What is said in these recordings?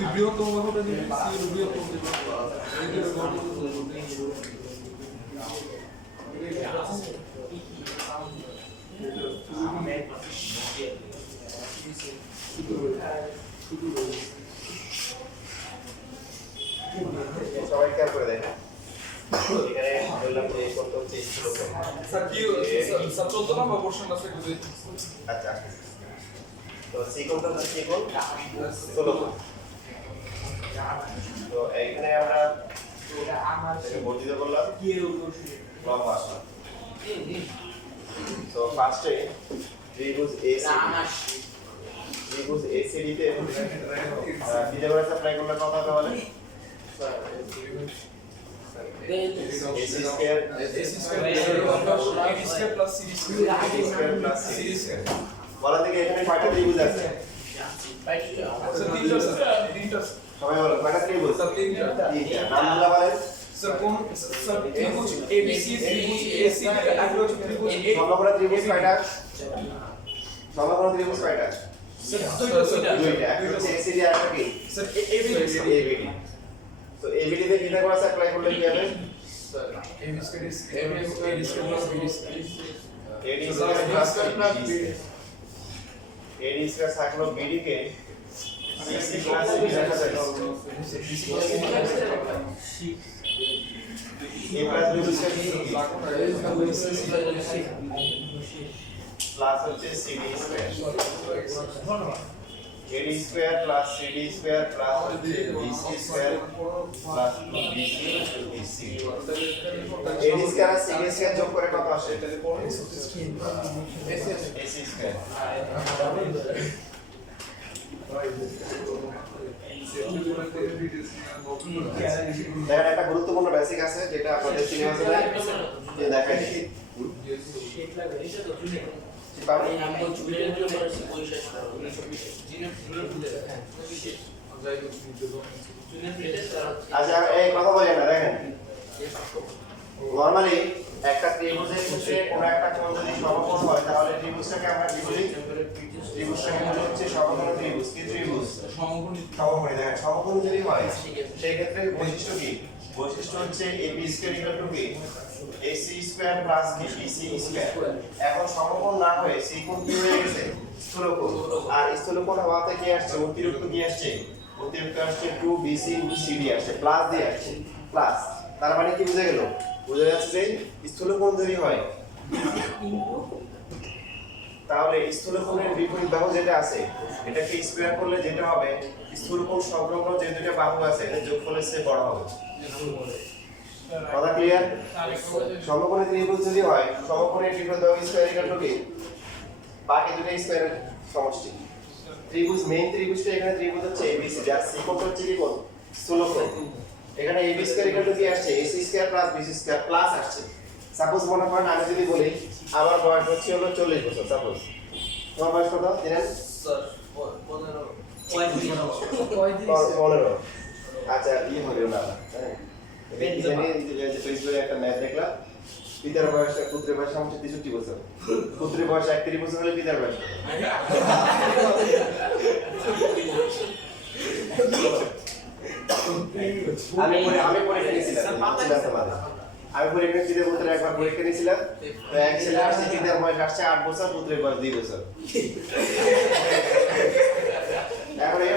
যদি বৃহত্তম বাহুটা নিই সি হলো বৃহত্তম সবাই খেয়াল করে দেখেন এখানে বললাম যে কত হচ্ছে স্যার কি স্যার 14 নম্বর কোশ্চেন আছে যদি আচ্ছা তো সি কোণটা হচ্ছে কি কোণ 16 কোণ তো এইখানে আমরা বর্ধিত করলাম লম্বা আসলাম তো ফার্স্টে ত্রিভুজ এসিডি তে কি দেওয়া অ্যাপ্লাই করলে কত হবে বলে AC square plus CD square বলা থেকে এখানে কয়টা ত্রিভুজ আছে স্যার তিনটা সবাই বলো কয়টা ত্রিভুজ স্যার তিনটা নামগুলো বলেন স্যার কোন স্যার ত্রিভুজ ABC ত্রিভুজ AC আগ্রহ ত্রিভুজ সমগ্র ত্রিভুজ কয়টা সমগ্র ত্রিভুজ কয়টা স্যার দুইটা একটা হচ্ছে ACD আর একটা কি স্যার ABD তো ABD তে কিটা করে অ্যাপ্লাই করলে কি হবে AB square plus BD square AD square plus BD AD square থাকলো BD কে CC plus BD রাখা যায় A plus B square plus হচ্ছে CD square AD square plus CD square plus BC square plus BC AD square আর CD square যোগ করে কত আসে AC square দেখেন একটা গুরুত্বপূর্ণ বেসিক আছে যেটা আপনাদের সিলেবাসে নাই যে দেখাই দিচ্ছি আচ্ছা এই কথা বলেন না দেখেন নরমালি একটা ত্রিভুজের ক্ষেত্রে কোনো একটা কোণ যদি সমকোণ হয় তাহলে ত্রিভুজটাকে আমরা কি বলি ত্রিভুজটাকে বলি হচ্ছে সমকোণ ত্রিভুজ কি ত্রিভুজ সমকোণী দেখেন সমকোণ যদি হয় সেই ক্ষেত্রে বৈশিষ্ট্য কি বৈশিষ্ট্য হচ্ছে AB স্কয়ার ইকুয়াল টু কি AC square plus BC square এখন সমকোণ না হয়ে C কোণ কি হয়ে গেছে স্থূলকোণ আর স্থূলকোণ হওয়াতে কি আসছে অতিরিক্ত কি আসছে অতিরিক্ত আসছে 2BC CD আসছে প্লাস দিয়ে আসছে প্লাস তার মানে কি বুঝে গেল বুঝা যাচ্ছে যে স্থূলকোণ যদি হয় তাহলে স্থূলকোণের বিপরীত বাহু যেটা আছে এটাকে স্কয়ার করলে যেটা হবে স্থূলকোণ সংলগ্ন যে দুটো বাহু আছে এর যোগফলের চেয়ে বড় হবে কথা ক্লিয়ার সমকোণী ত্রিভুজ যদি হয় সমকোণের বিপরীত বাহু স্কয়ার ইকুয়াল টু কি বাকি দুটো স্কয়ারের সমষ্টি ত্রিভুজ মেইন ত্রিভুজটা এখানে ত্রিভুজ হচ্ছে ABC যার C কোণ হচ্ছে কি কোণ স্থূলকোণ এখানে AB স্কয়ার ইকুয়াল টু কি আসছে AC square plus BC square plus আসছে সাপোজ মনে করেন আমি যদি বলি আমার বয়স হচ্ছে হলো 40 বছর সাপোজ তোমার বয়স কত জানেন স্যার 15 আচ্ছা কি হবে না হ্যাঁ এই জানি যে ফেসবুকে একটা ম্যাচ দেখলাম পিতার বয়স পুত্রের বয়স হচ্ছে 63 বছর পুত্রের বয়স 31 বছর হলে পিতার বয়স আমি পরীক্ষা নিয়েছিলাম আমি পরীক্ষা দিতে পুত্রের একবার পরীক্ষা নিয়েছিলাম তো এক ছেলে আসছে পিতার বয়স আসছে 8 বছর পুত্রের বয়স 2 বছর এখন এই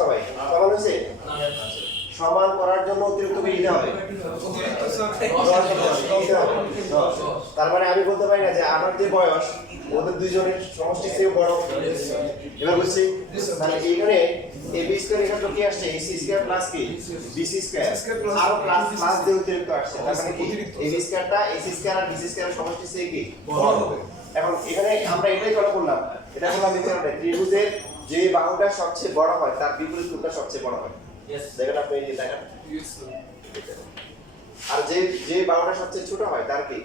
সবাই সমান হয়েছে সমান করার জন্য অতিরিক্ত কি দিতে হবে তার মানে আমি বলতে পারি না যে আমার যে বয়স ওদের দুইজনের সমষ্টি চেয়ে বড় এবার বুঝছি তাহলে এখানে AB স্কয়ার এখানে কি আসছে AC স্কয়ার প্লাস কি BC স্কয়ার আর প্লাস প্লাস দিয়ে অতিরিক্ত আসছে তার মানে কি AB স্কয়ারটা AC স্কয়ার আর BC স্কয়ারের সমষ্টি চেয়ে কি বড় হবে এখন এখানে আমরা এটাই করা করলাম এটা বললাম এখানে ত্রিভুজের যে বাহুটা সবচেয়ে বড় হয় তার বিপরীত কোণটা সবচেয়ে বড় হয় দেখেন আপনি এই দেখেন আর যে বাহুটা সবচেয়ে ছোট হয় তার কি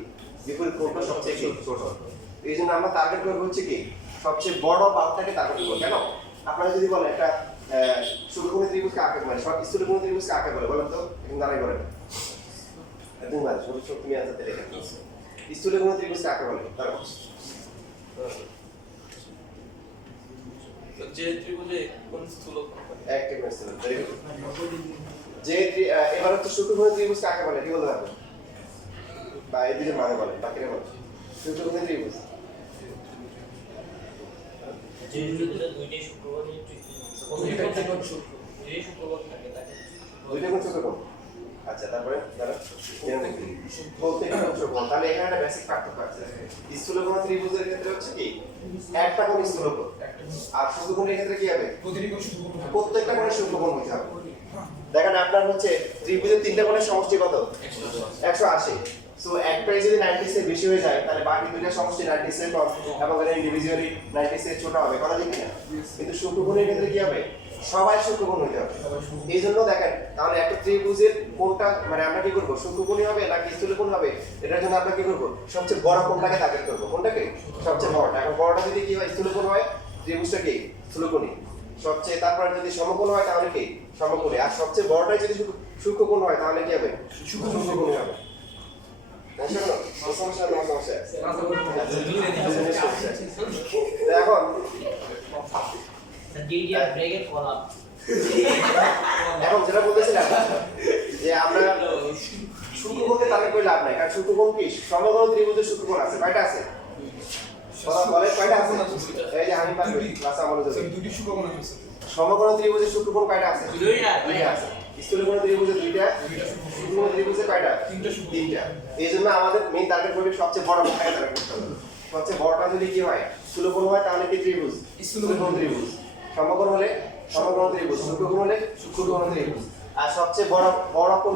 বিপরীত কোণটা সবচেয়ে কি ছোট এই জন্য আমরা টার্গেট করব হচ্ছে কি সবচেয়ে বড় বাহুটাকে টার্গেট করব কেন আপনারা যদি বলেন একটা স্থূলকোণী ত্রিভুজকে কাকে বলে স্থূলকোণী ত্রিভুজকে কাকে বলে বলেন তো এখন দাঁড়াই করেন তুমি আনসারতে লেখা স্থূলকোণ ত্রিভুজ কাকে বলে? তারপর যে ত্রিভুজে কোন স্থূলকোণ একটা কোশ্চেন ভেরি গুড। যে এবার হচ্ছে সূক্ষ্মকোণ ত্রিভুজ কাকে বলে কি বলতে পারবে? বা এই দুইটার মানে বলে বাকিরা বলে। সূক্ষ্মকোণ ত্রিভুজ যে ত্রিভুজে দুইটাই সূক্ষ্মকোণী দুইটা কোণ সূক্ষ্ম দুইটাই সূক্ষ্মকোণ থাকে তাকে দুইটা কোণ সূক্ষ্মকোণ। আচ্ছা তারপরে দাঁড়া প্রত্যেকটা কোণ সূক্ষ্মকোণ। তাহলে এখানে একটা বেসিক পার্থক্য আছে। স্থূলকোণ ত্রিভুজের ক্ষেত্রে হচ্ছে কি একটা কোণ স্থূলকোণ আর সূক্ষ্মকোণের ক্ষেত্রে কি হবে? প্রত্যেকটা কোণের সূক্ষ্মকোণ হতে হবে। দেখেন আপনার হচ্ছে ত্রিভুজের তিনটা কোণের সমষ্টি কত? 180। সো একটাই যদি 90 এর বেশি হয়ে যায় তাহলে বাকি দুইটা সমষ্টি 90 এর কম এবং এর ইন্ডিভিজুয়ালি 90 এর ছোট হবে কথা ঠিক না? কিন্তু সূক্ষ্মকোণের ক্ষেত্রে কি হবে? সবাই সূক্ষ্মকোণ হতে হবে। এই জন্য দেখেন তাহলে একটা ত্রিভুজের কোণটা মানে আমরা কি করব? সূক্ষ্মকোণী হবে নাকি স্থূলকোণ হবে? এটার জন্য আমরা কি করব? সবচেয়ে বড় কোণটাকে টার্গেট করব। কোনটাকে? সবচেয়ে বড়টা। এখন বড়টা যদি কি হয়? স্থূলকোণ হয় ত্রিভুজটা কি? স্থূলকোণী। সবচেয়ে তারপরে যদি সমকোণ হয় তাহলে কি? সমকোণী। আর সবচেয়ে বড়টাই যদি সূক্ষ্মকোণ হয় তাহলে কি হবে? সূক্ষ্মকোণী হবে। এখন ডিডিআর ব্রেকের কলাম এখন যেটা বলতেছিলাম যে আমরা সূক্ষ্মকোণকে তাহলে কই লাভ নাই কারণ সূক্ষ্মকোণ কি সমকোণ ত্রিভুজের সূক্ষ্মকোণ আছে কয়টা আছে? কথা বলে কয়টা আছে? এই যে আমি পারবো ক্লাস আমলে যাবে দুটি সূক্ষ্মকোণ আছে সমকোণ ত্রিভুজের সূক্ষ্মকোণ কয়টা আছে? দুইটা আছে। স্থূলকোণ ত্রিভুজে দুইটা, সূক্ষ্মকোণ ত্রিভুজে কয়টা? তিনটা। এইজন্য আমাদের মেইন টার্গেট করবে সবচেয়ে বড় কোণটাকে টার্গেট করতে হবে। সবচেয়ে বড়টা যদি কি হয়? স্থূলকোণ হয় তাহলে কি ত্রিভুজ? স্থূলকোণ ত্রিভুজ। সমকোণ হলে সমকোণ ত্রিভুজ, সূক্ষ্মকোণ হলে সূক্ষ্মকোণ ত্রিভুজ। আর সবচেয়ে বড় কোণ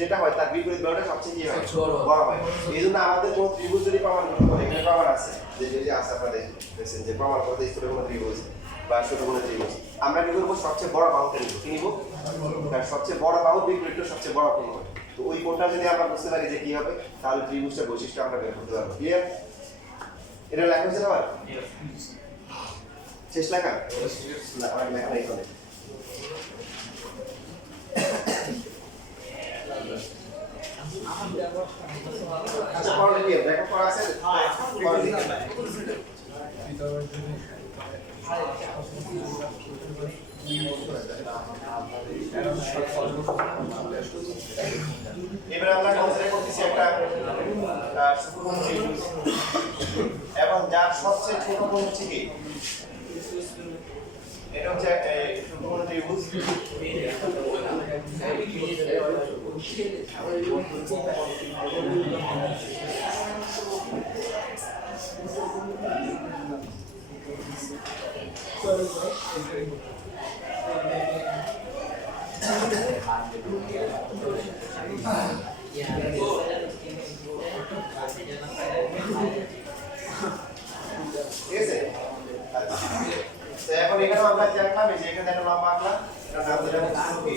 যেটা হয় তার বিপরীত বড়টা সবচেয়ে কি হয়? বড় হয়। এইজন্য আমাদের কোন ত্রিভুজ যদি প্রমাণ করতে হয় এখানে প্রমাণ আছে যে আছে আপনাদের দেখছেন যে প্রমাণ করতে স্থূলকোণ ত্রিভুজ বা সূক্ষ্মকোণ ত্রিভুজ আমরা কি করব? সবচেয়ে বড় বাহুটা নিব। কি নিব? কারণ সবচেয়ে বড় বাহুর বিপরীত সবচেয়ে বড় কোণ হয়। তো ওই কোণটা যদি আমরা বুঝতে পারি যে কি হবে তাহলে ত্রিভুজটার বৈশিষ্ট্য আমরা বের করতে পারবো। ক্লিয়ার? এটা লেখা হয়েছে না ভাই? শেষ লেখা? না আমার লেখা নাই এখানে। আচ্ছা পড়া লিখে দেখো পড়া আছে? পড়া লিখে এবারে আমরা কনসিডার করতেছি একটা সূক্ষ্মকোণ ত্রিভুজ এবং যার সবচেয়ে ছোট কোণ হচ্ছে কি? এটা হচ্ছে সূক্ষ্মকোণ ত্রিভুজ ঠিক আছে? তো এখন এখানে আমরা দেখলাম যে এখানে একটা লম্বা আঁকলাম এটা নাম দিলাম কি?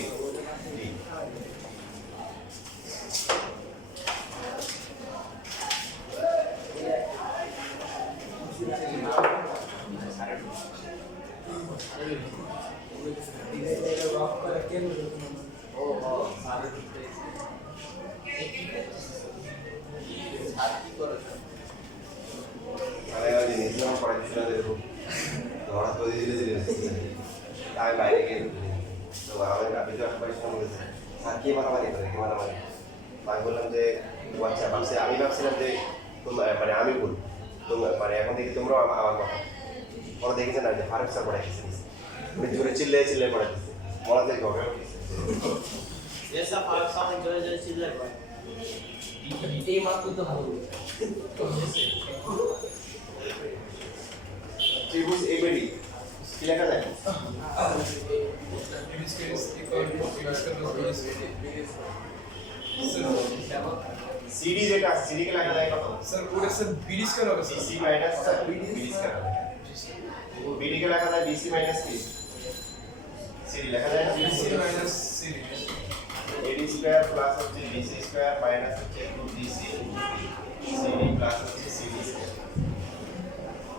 আমি বললাম যে আচ্ছা ভাবছি আমি ভাবছিলাম যে মানে আমি বল তোমরা মানে এখন দেখি তোমরাও আমার কথা ওরা দেখেছে না যে ফারুক স্যার পড়াইছে উনি জোরে চিল্লে পড়াইছে মনে থেকে হবে এসা ফারুক সামনে জোরে চিল্লায় পড়ে এই মাত্র তো ভালো ত্রিভুজ এবিডি কি লেখা যায়? সিডি যেটা সিডি কে লেখা যায় কত? স্যার ওটা স্যার বিডি স্কয়ার হবে sir CC minus BD square BD কে লেখা যায় বিসি মাইনাস কি? সিডি লেখা যায় না BC minus CD AD square plus হচ্ছে বিসি স্কয়ার মাইনাস হচ্ছে 2বিসি সিডি প্লাস হচ্ছে সিডি স্কয়ার।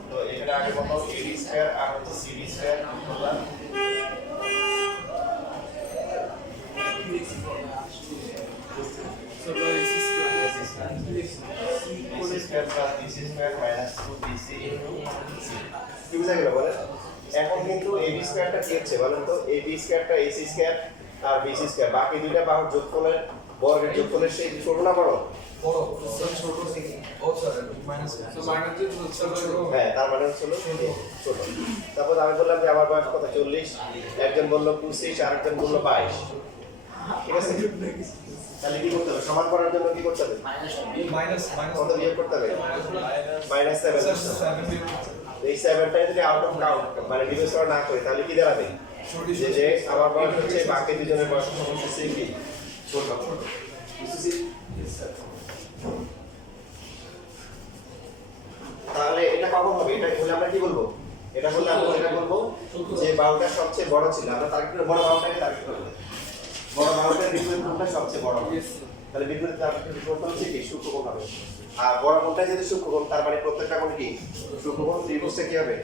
তো এখানে আগে মত এডি স্কয়ার আর হচ্ছে সিডি স্কয়ার করলাম Sobre esse square plus BC square minus 2bc কি বুঝা গেল বলেন এখন কিন্তু ab স্কয়ারটা কি হচ্ছে বলেন তো ab স্কয়ারটা ac স্কয়ার আর bc স্কয়ার বাকি দুইটা বাহুর যোগফলের বর্গের যোগফলের সেই ছোট না বড় বড় ছোট থেকে ও স্যার মাইনাস তো মাইনাস যে ছোট হ্যাঁ তার মানে হচ্ছে ছোট তারপর আমি বললাম যে আমার বয়স কত 40 একজন বলল 25 আরেকজন বলল 22 ঠিক আছে তাহলে কি করতে হবে সমান করার জন্য কি করতে হবে মাইনাস কত বিয়োগ করতে হবে মাইনাস 7 এই 7টাই যদি আউট অফ কাউন্ট মানে ডিভাইড করা না করি তাহলে কি দাঁড়াবে যে আমার বয়স হচ্ছে বাকি দুজনের বয়স হচ্ছে সেম কি ছোট বুঝছিস তাহলে এটা কখন হবে এটা বলে আমরা কি বলবো এটা বললে আমরা এটা বলবো যে বাহুটা সবচেয়ে বড় ছিল আমরা তার থেকে বড় বাহুটাকে টার্গেট করব বড় বাহুটার বিপরীত কোণটা সবচেয়ে বড় তাহলে বিপরীত বিপরীত হচ্ছে কি সূক্ষ্মকোণ হবে আর বড় কোণটা যদি সূক্ষ্মকোণ তার মানে প্রত্যেকটা কোণ কি সূক্ষ্মকোণ ত্রিভুজটা কি হবে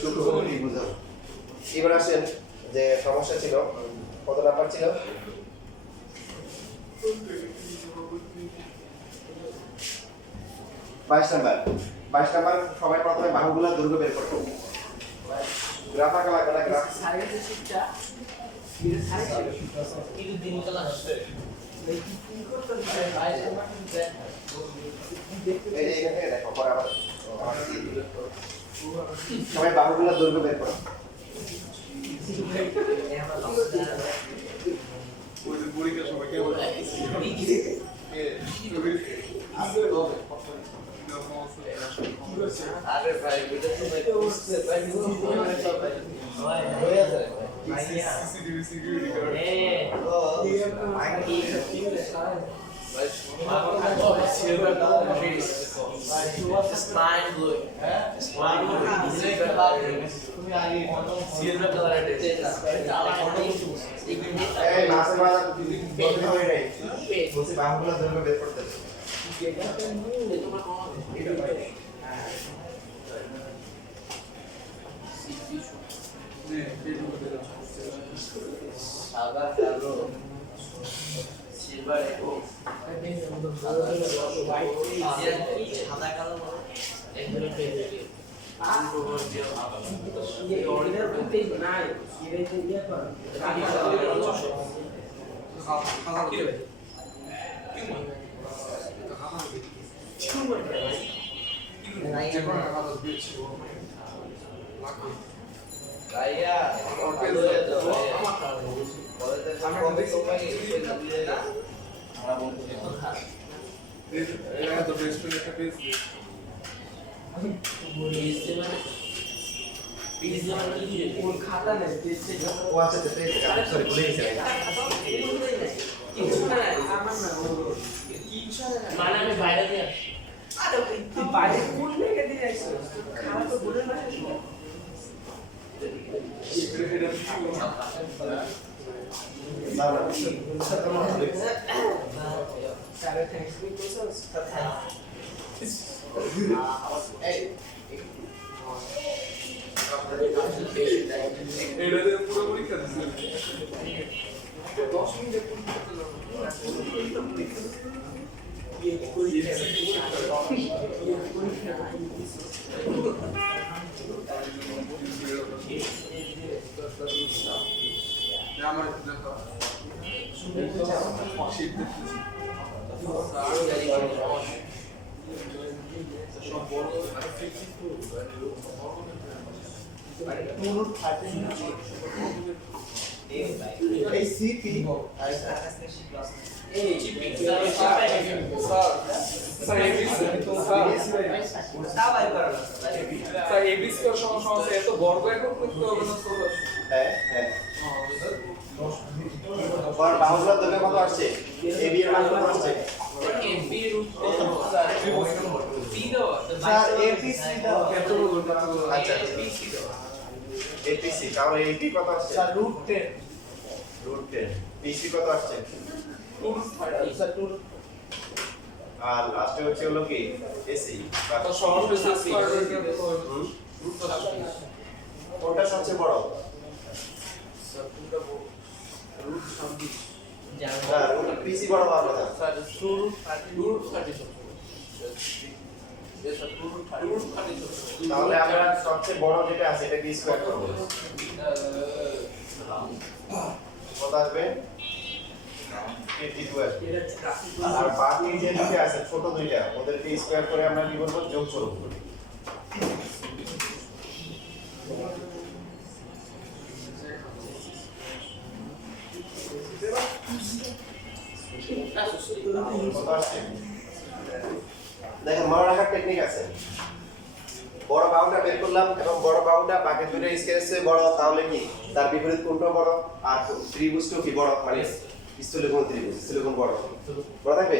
সূক্ষ্মকোণ ত্রিভুজ হবে এবার আসেন যে সমস্যা ছিল কত নাম্বার ছিল 22 নাম্বার সবাই প্রথমে বাহুগুলোর দৈর্ঘ্য বের করতে হবে গ্রাফ আঁকা লাগবে না গ্রাফ ಇದು ದಿನಕಲ ಅಷ್ಟೇ এই যে এখানে দেখো পরে আবার সবাই বাহুগুলোর দৈর্ঘ্য বের করো ওই যে পরীক্ষা সবাইকে বলে আরে ভাই এটা তো করতে ভাই হয়ে যায় সিসিটিভি সিকিউরিটি গার্ড এই মাসে মাসে বলতে হয় নাই বলছি বাহুগুলোর দৈর্ঘ্য বের করতে হবে সাদা কালো সিলভার এবং সাদা কালো একদম পেয়ে Kaya, এটা তো বেস্ট ফ্রেন্ড একটা পেজ खाता नहीं ও আচ্ছা সরি ভুলে গেছি মানে আমি বাইরে দিয়ে আরে তুই বাইরে কোন লেগে দিয়ে আইছিস খারাপ তো বলে না না না सारे थैंक्स भी कोसस এটাতে পুরো পরীক্ষা দিছিল 10 মিনিটে আমার দেখা শীত দেখতেছি সব বড় এই সিপি স্যার এবিসি তো স্যার এবিসি এর সমস্যা এত বর্গ একক করতে হবে না তো হ্যাঁ হ্যাঁ আর বাহুগুলোর দৈর্ঘ্য কত আসছে এবি এর মান কত আসছে এমপি রুট স্যার এপিসি দাও আচ্ছা এপিসি তাহলে এপি কত আসছে স্যার রুট 10 রুট 10 পিসি কত আসছে স্যার 2 আর লাস্টে হচ্ছে হলো কি এসি তো সমস্যা স্কয়ার রুট তো কোনটা সবচেয়ে বড় রুট 26 না রুট পিসি বড় হওয়ার কথা স্যার রুট 30 না তাহলে আমরা সবচেয়ে বড় যেটা আছে এটা কি স্কয়ার করব কত আসবে 82 আসবে আর বাকি যে দুটো আছে ছোট দুইটা ওদেরকে স্কয়ার করে আমরা কি করব যোগ করব দেখেন মনে রাখার টেকনিক আছে বড় বাহুটা বের করলাম এবং বড় বাহুটা বাকি দুটো স্কেলের চেয়ে বড় তাহলে কি তার বিপরীত কোণটা বড় আর ত্রিভুজটাও কি বড় মানে স্থূলকোণ ত্রিভুজ স্থূলকোণ বড় বড় থাকবে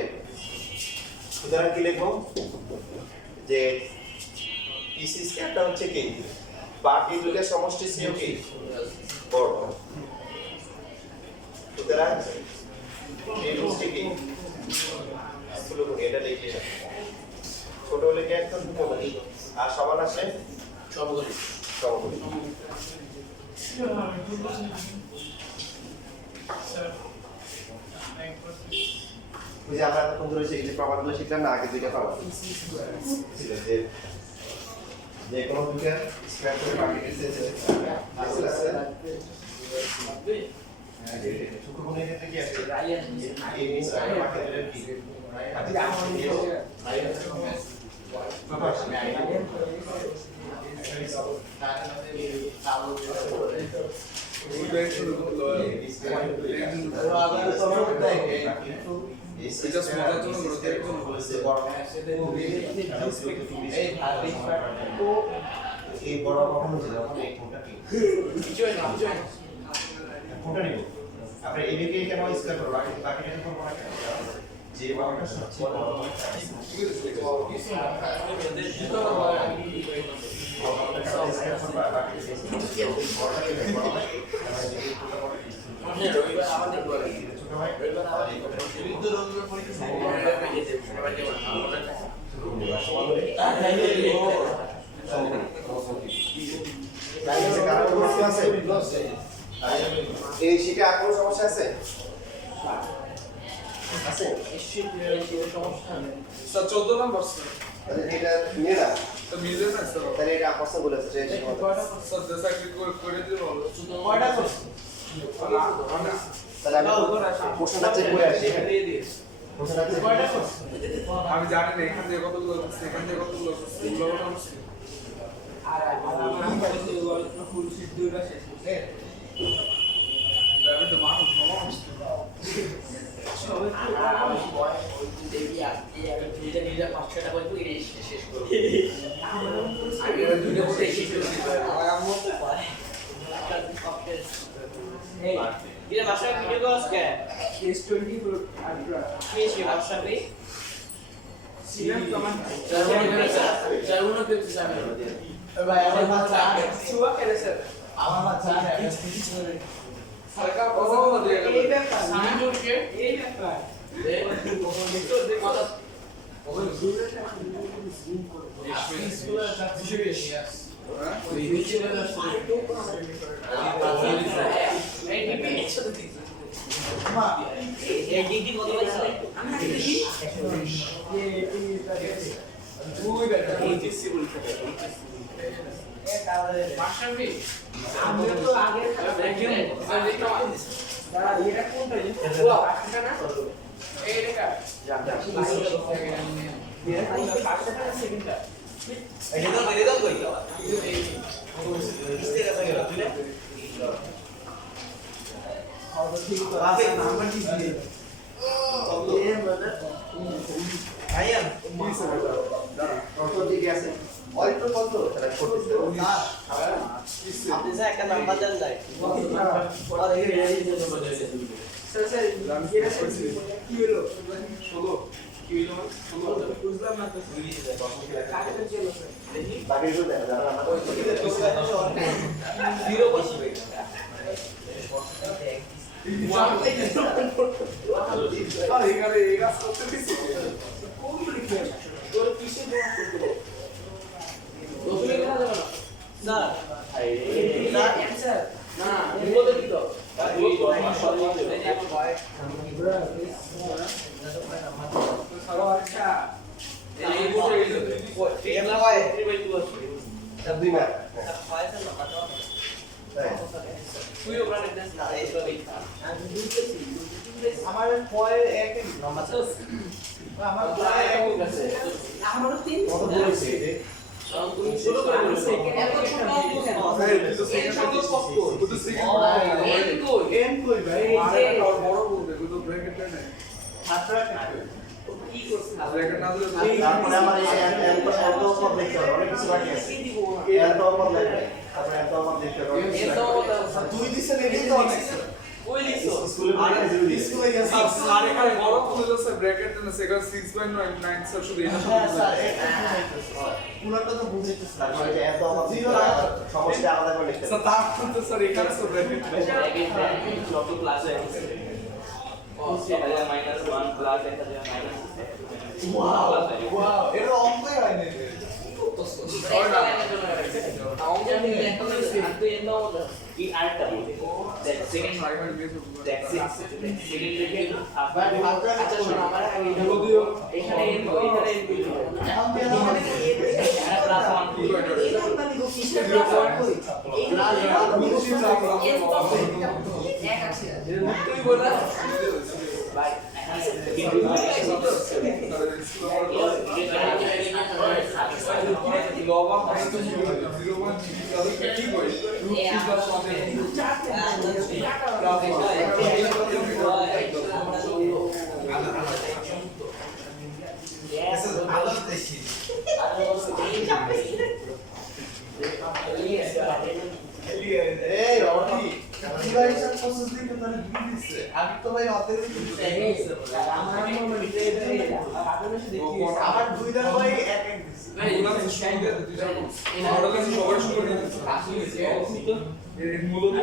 সুতরাং কি লিখবো যে পিসি স্কয়ারটা হচ্ছে কি বাকি দুটোর সমষ্টি চেয়েও কি বড় সুতরাং ত্রিভুজটি কি স্থূলকোণ এটা লিখলে ছোট হলে কি একদম দুটো বলি আর সমান আসলে সমকোণী সমকোণী ওই যে আমরা এতক্ষণ ধরে সেই যে প্রমাণগুলো শিখলাম না আগে দুইটা প্রমাণ ছিল যে যে কোনো দুইটা স্কয়ার করে বাকি দিতে আছে ছোটকোণের ক্ষেত্রে কি আছে এই স্কয়ার বাকি দিলে কি এই বড় কখনো যখন এই কোণটা কি কোণটা নিব আপনি এদিকে কেন স্কয়ার করব বাকিটা কি করব না যে বাহুটা সবচেয়ে বড় এই শিখে আর কোনো সমস্যা আছে আছে সমস্যা নেই স্যার 14 নম্বর স্যার তাহলে এটা নিয়ে না তো মিলবে না স্যার তাহলে এটা আপস বলেছে যে স্যার দেশাকি করে দিল কয়টা করছ তাহলে আমি প্রশ্নটা চেক করে আসি দিয়ে দিস প্রশ্নটা চেক কয়টা করছ আমি জানি না এখান থেকে কতগুলো আসছে এখান থেকে কতগুলো আসছে এগুলো আসছে আর আমার ফুল শীট দুইটা শেষ হচ্ছে আমি তো মানুষ মানুষ সরকার পছন্দ দিয়ে গেল এই ব্যাপার সামনে এই ব্যাপার একটা নাম্বার দেন যায় কি হলো বুঝলাম না তো জিরো বসবে 3/2 আছে এটা 2 মার্ক তাই তুই ওরা নিতেছ না এই তো আমার পয়ের এক নাম্বার তো আমার প্রায় এক আছে আমারও তিন কত বলেছে তুমি শুরু করে দিও এত ছোট অঙ্ক কেন? হ্যাঁ তুই তো সেকেন্ড তুই তো সেকেন্ড এম কই ভাই এই আর যে একটা বড় বলতে তুই তো ব্র্যাকেট নেই ছাত্ররা কি করছে ব্র্যাকেট না দিলে তারপরে আমার এই এত পদ দেখতে হবে অনেক কিছু বাকি আছে এত পদ লাগবে তারপরে এত পদ দেখতে হবে দুই দিছে এটাই তো অনেক ওই লিখছো স্কুলে পড়ে জিরো দিছে স্কুলে গেছে আর এখানে বড় বলতে আছে ব্র্যাকেট না সেখানে 6.9 স্যার শুধু এটা হ্যাঁ স্যার পুরোটা তো বুঝাইতেছ না তারপরে যে এত পদ জিরো সমস্যা আলাদা করে লিখতে স্যার তার তো স্যার এখানে তো ব্র্যাকেট যত ক্লাস আছে সেটা -1 প্লাস এটা ওয়াও ওয়াও এটা অঙ্কই হয় না লবণ তো 0.1 কি কই এই রকি কি ভাই সব প্রসেস দিকে মানে দুই দিছে আমি তো ভাই অর্ধেক দিছে আমার দুইটা ভাই এক এক দিছে ওরা তো শুরু দিয়ে দিতে যাবো ওরা তো সবাই শুরু করে দিতে এই মূলত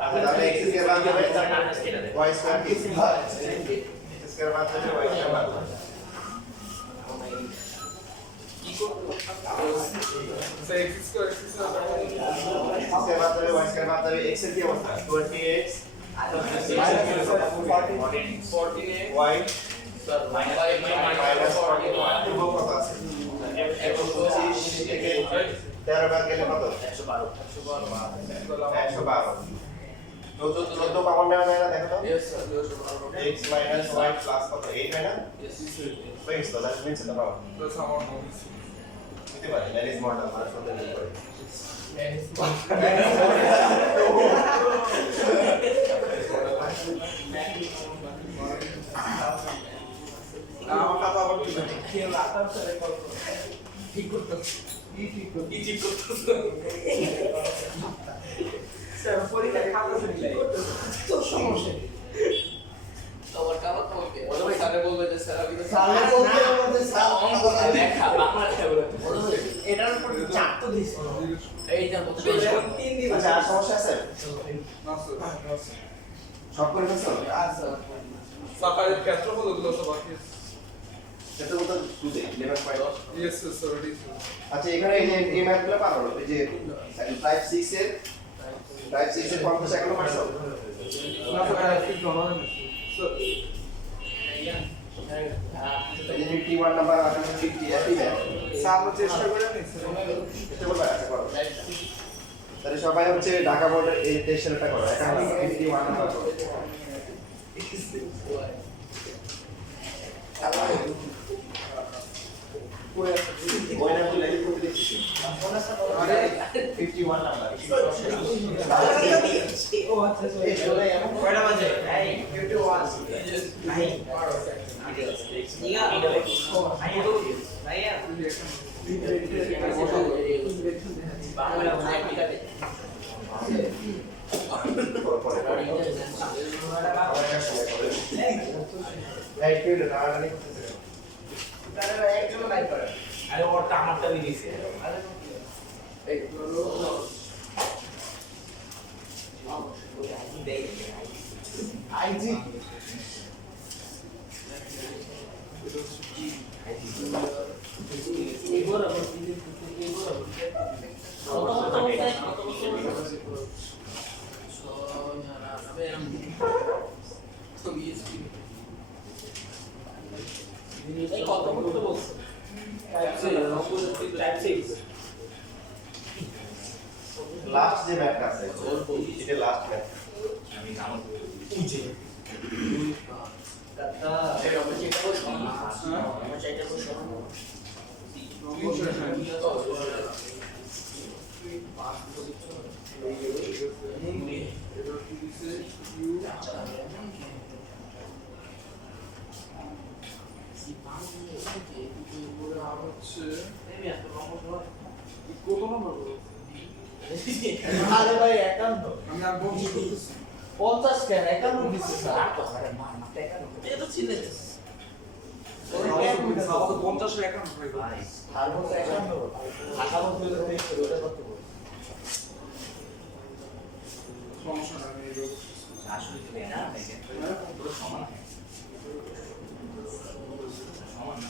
তাহলে x के बाद में y स्क्वायर की इसके बाद में y स्क्वायर बाद से x को x से इसके बाद में y स्क्वायर बाद में x की अवस्था 20x y माइनस 41 तो कत আছে 125 থেকে 13 বাদ গেলে কত 112 14 কমন নেওয়া যায় না দেখো তো x minus y plus কত 8 হয় না ফিক্স তো দ্যাট মিন্স এটা পাওয়া প্লাস আমার নোটস নিতে পারি দ্যাট ইজ মডেল মানে শুনতে নিতে পারি আমার কথা আবার কি ঠিক করতেছে কি ঠিক করতেছে স্যার পরীক্ষা খাতা শুনলে তো সমস্যা তোমার কারো তো ওই স্যারে বলবে যে স্যার আমি তো সালে বলতে আমাদের সাল অঙ্ক দেখা বাংলা লেখা এটার উপর চাপ তো দিছে এই যে তিন দিন আচ্ছা আর সমস্যা আছে না স্যার সব করে ফেলছো আচ্ছা সাকারের ক্ষেত্রফল ওগুলো সব বাকি সেটা তো বুঝে 11.8 ইয়েস স্যার রেডি আচ্ছা এখানে এই যে এই ম্যাথগুলো পারো এই যে টাইপ 6 এর টাইপ 6 এর কম্পিউটার এগুলো পারছো না স্যার ঠিক জানা নেই স্যার এই যে 51 নাম্বার আর 50 একই ম্যাথ স্যার আমরা চেষ্টা করে নিই স্যার এটা বলবা আচ্ছা করো তাহলে সবাই হচ্ছে ঢাকা বোর্ডের এই টেস্টটা করো এখানে 51 নাম্বার করো ওই নাম লিখে করতে দিচ্ছি আরে 51 নাম্বার ও আচ্ছা এই শোনে এমন কয়টা বাজে এই 51 নাই নিগা ভাইয়া বাংলা ভাষা এই কেউ টানাটানি করতেছে তাহলে একজন লাইক করে আরে ওরটা আমারটা দিয়ে দিছে এই আইজি এই কত কত বলছো টাইপ 6 লাস্ট যে ম্যাথটা আছে এটা লাস্ট ম্যাথ কত নম্বর বলো? আরে ভাই 51 আমি আর বলছি করতেছি 50 কেন 51 দিছে স্যার এটা ছিল আমার তো 50 এর একাউন্ট হয়ে গেল আর বলছে 51 ঢাকা বলতে ওটা কত বল সমস্যা নাই আমি এগুলো আসলে কি না দেখেন পুরো সমান হয় সমান না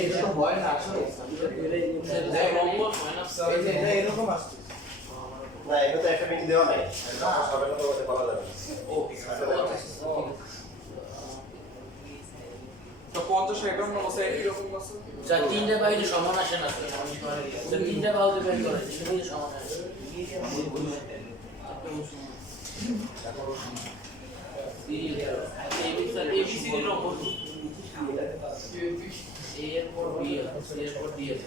এটা তো হয় না আসলে এটা এরকম আসছে না এটা তো একটা মিনিট দেওয়া নাই সবাই তো বলতে পারা যাবে তো 50 একাউন্ট অবস্থা এরকম আছে স্যার তিনটা বাইরে সমান আসে না স্যার তিনটা বাহুতে বের করে তিনটা সমান আসে এবিসিডি এর উপর এ এর পর বি আছে এর পর ডি আছে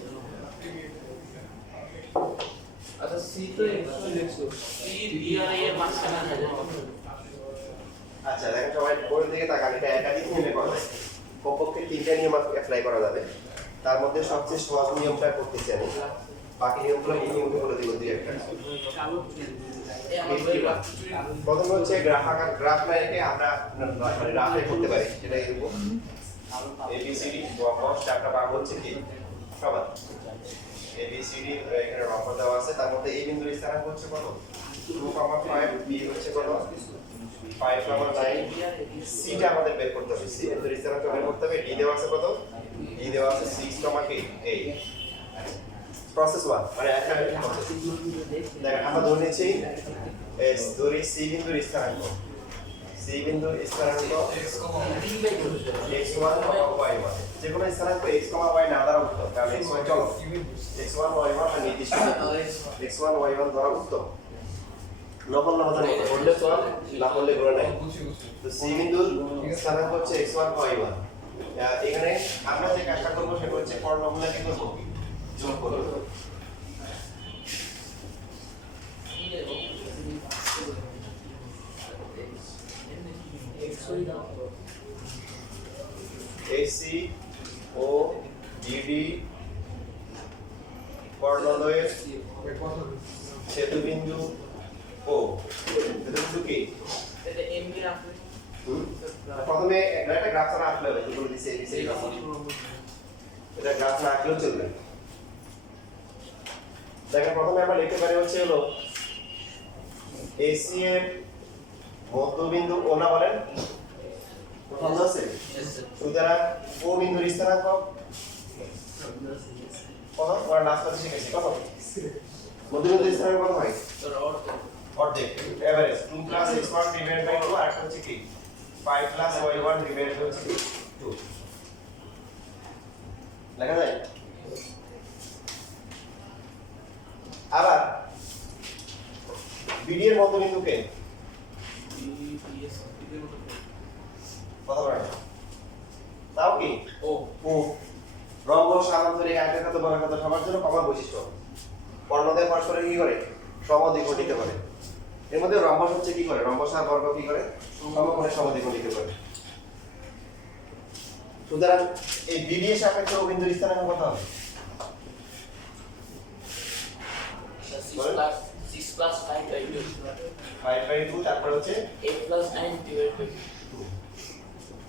আচ্ছা সি তো লিখছো সি বি আর এ এর মাঝখানে আছে আচ্ছা দেখেন সবাই বই থেকে তাকান এটা একাধিক নিয়মে করা যায় কমপক্ষে 3টা নিয়ম অ্যাপ্লাই করা যাবে তার মধ্যে সবচেয়ে সহজ নিয়মটা করতেছি আমি বাকি নিয়মগুলো এই নিয়মগুলো বলে দিব দুই একটা প্রথম হচ্ছে গ্রাফ লাইনকে আমরা মানে রাফে করতে পারি সেটা এরকম এবিসিডি রম্বস চারটা ভাগ হচ্ছে কি সমান এবিসিডি এখানে রম্বস দেওয়া আছে তার মধ্যে এই বিন্দুর স্থানাঙ্ক হচ্ছে কত 2,5 বি হচ্ছে কত 5,9 সিটা আমাদের বের করতে হবে সি বিন্দুর স্থানাঙ্ক বের করতে হবে ডি দেওয়া আছে কত ডি দেওয়া আছে 6,8 প্রসেস 1 মানে একটা প্রসেস দেখেন আমরা ধরে নিচ্ছি ধরি সি বিন্দুর স্থানাঙ্ক x1 y1 যে কোনো স্থানাঙ্ক x, y না দ্বারা উত্তম কারণ x1 চলো x1 y1 নির্দিষ্ট x1 y1 দ্বারা উত্তম নকল না হতে বললে তো না বললে করে নাই তো সি বিন্দুর স্থানাঙ্ক হচ্ছে x1 y1 এখানে আমরা যে কাজটা করব সেটা হচ্ছে কর্ণগুলো কি করব যোগ করব AC O DD কর্ণদ্বয়ের ছেদবিন্দু O ছেদবিন্দু কি এটা এমবি রাখবে প্রথমে একটা গ্রাফ না আঁকলে হবে যেগুলো দিছে ABC এটা গ্রাফ না আঁকলেও চলবে দেখেন প্রথমে আমরা লিখতে পারি হচ্ছে হলো AC এর মধ্যবিন্দু O না বলেন প্রথম আছে সুতরাং O বিন্দুর স্থানাঙ্ক কত ওর লাস্ট পাশে শিখেছি কত মধ্যবিন্দুর স্থানাঙ্ক কত হয় অর্ধেক এভারেজ 2 + x1 ডিভাইডেড বাই 2 আর হচ্ছে কি 5 + y1 ডিভাইডেড হচ্ছে কি 2 লেখা যায় আবার বিডি এর মধ্যবিন্দু কে কত বড় তাও কি ও ও রম্বস সামান্তরিক আয়তাকার বর্গাকার সবার জন্য কমন বৈশিষ্ট্য কর্ণদ্বয় পরস্পর কি করে সমদ্বিখণ্ডিত করে এর মধ্যে রম্বস হচ্ছে কি করে রম্বস আর বর্গ কি করে সমকোণে সমদ্বিখণ্ডিত করে সুতরাং এই বিডি এর সাপেক্ষে ও বিন্দুর স্থানাঙ্ক কত হবে 6 plus 5 by 2 5/2 তারপর হচ্ছে 8 plus 9 divided by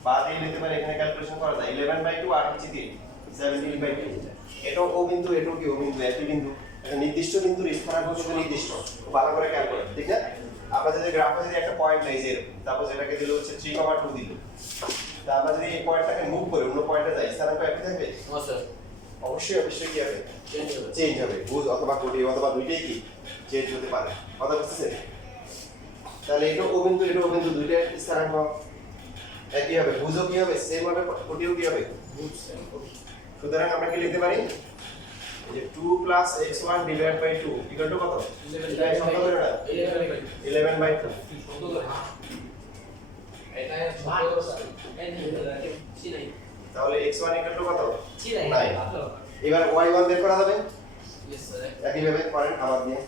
5 দিয়ে নিতে পারে, এখানে ক্যালকুলেশন করা যায় 11/2 আর হচ্ছে কি 17/2। এটাও ও বিন্দু, এটাও কি ও বিন্দু, একই বিন্দু, একটা নির্দিষ্ট বিন্দুর স্থানাঙ্ক কিন্তু নির্দিষ্ট, ভালো করে খেয়াল করেন, ঠিক না? আমরা যদি গ্রাফে যদি একটা পয়েন্ট নেই যে তারপর যেটাকে দিল হচ্ছে 3,2 দিল, তা আমরা যদি এই পয়েন্টটাকে মুভ করে অন্য পয়েন্টে যাই, স্থানাঙ্ক একই থাকবে? no sir অবশ্যই কি হবে? change হবে চেঞ্জ হবে, ভুজ অথবা কোটি অথবা দুইটাই কি চেঞ্জ হতে পারে, কথা বুঝতেছেন? তাহলে এটা ও বিন্দু, এটা ও বিন্দু, দুইটা স্থানাঙ্ক একই হবে, ভুজও কি হবে সেম হবে, কোটিও কি হবে সুতরাং আমরা কি লিখতে পারি যে 2 plus x1 divided by 2 equal to কত? এটা সংখ্যা ধরে না 11/2। এটা তাহলে x1 equal to কত? 9 9। এবার y1 বের করা যাবে, yes sir একই ভাবে করেন আবার দিয়ে।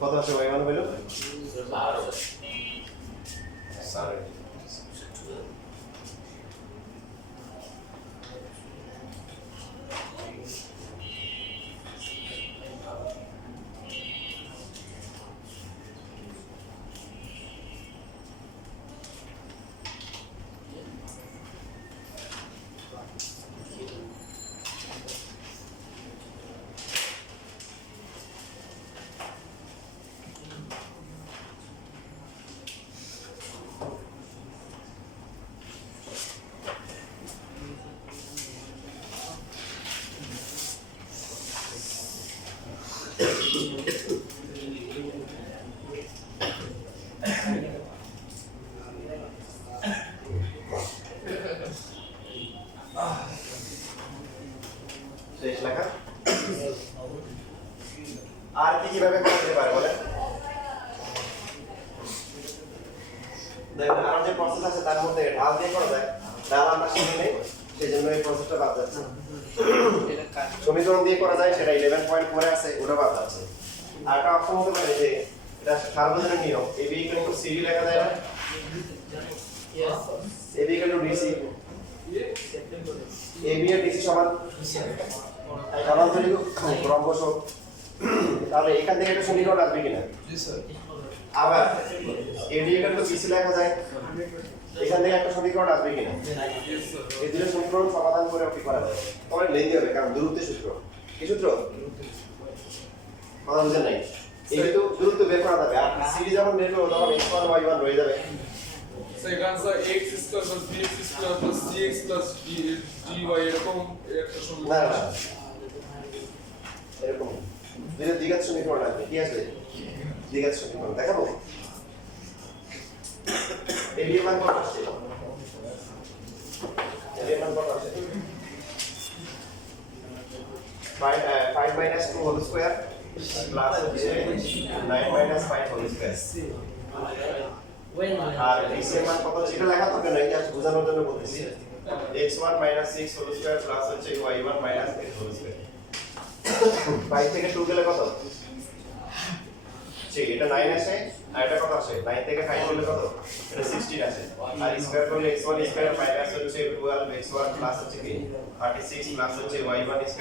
কত আছে y1 হলো? সাড়ে শেষ লেখা। আর কি কিভাবে করা যেতে পারে বলেন? দেখেন আর যে প্রসেস আছে তার মধ্যে ঢাল দিয়ে করা যায়, ঢাল আমরা শিখি নেই, সেজন্য এই প্রসেসটা বাদ যাচ্ছে। সমীকরণ দিয়ে করা যায়, সেটা 11.4 আছে, ওটা বাদ যাচ্ছে। আর একটা অপশন হতে পারে যে এটা সার্বজনীন নিয়ম, AB = CD লেখা যায় না? yes AB = DC, AB আর DC সমান সমান্তরাল রম্বস। তাহলে এখান থেকে একটা সমীকরণ আসবে কিনা? জি স্যার আবার AD = BC লেখা যায়, এখান থেকে একটা সমীকরণ আসবে কিনা? ইয়েস স্যার এই দুটো সমীকরণ সমাধান করে কি করা যায়? তোমার লেন্দি হবে, কারণ দূরত্বের সূত্র। কি সূত্র? কথা বুঝেন নাই? এই তো দূরত্ব বের করা যাবে, আর CD যখন বের করব তখন x1 y1 রয়ে যাবে। সেখানে sir x square plus bx square plus cx plus dy এরকম একটা না সমীকরণ না এরকম দুটো দ্বিঘাত সমীকরণ আসবে। কি আসবে? দ্বিঘাত সমীকরণ দেখাবো। এই মান কত আসছে? এই মান কত আসছে? 5 minus 2 whole square plus 9 minus 5 whole square। when R x এর মান কত? সেটা লেখা থাকবে না, এটা বোঝানোর জন্য বলতেছি। x1 minus 6 whole square plus হচ্ছে y1 minus 8 whole square। 5 থেকে 2 গেলে কত? ঠিক, এটা 9 আসে, আর এটা কত আসে? 9 থেকে 5 গেলে কত? এটা 16 আসে। আর স্কয়ার করলে x1 স্কয়ার মাইনাস হচ্ছে 12 x1 প্লাস হচ্ছে কি 36 প্লাস হচ্ছে y1 স্কয়ার